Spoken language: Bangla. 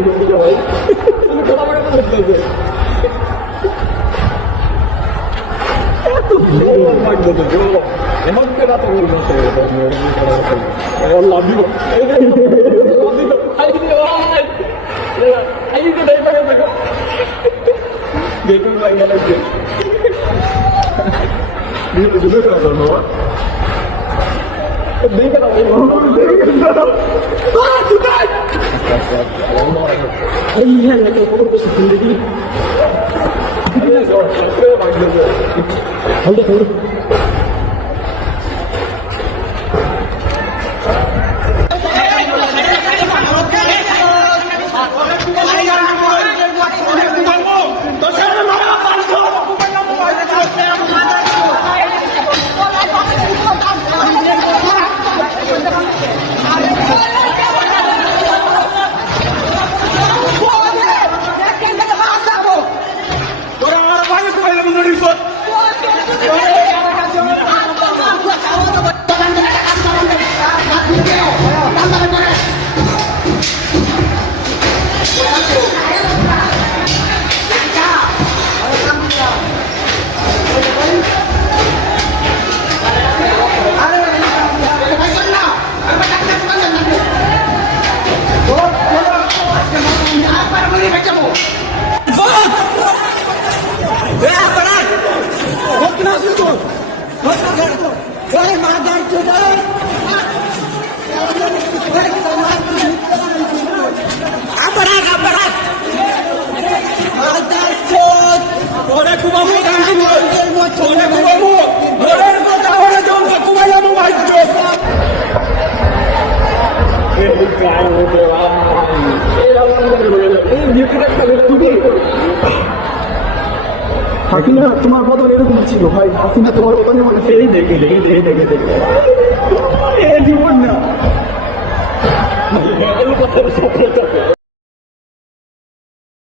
Dito, dito, dito, dito, dito, जिंदगी Hey, my God, today! Hasina তোমার বদল এরকম ছিল ভাই হাসিনা তোমার বদলে মানে সেই দেখে দেখে দেখে দেখে দেখে জীবন না সফলতা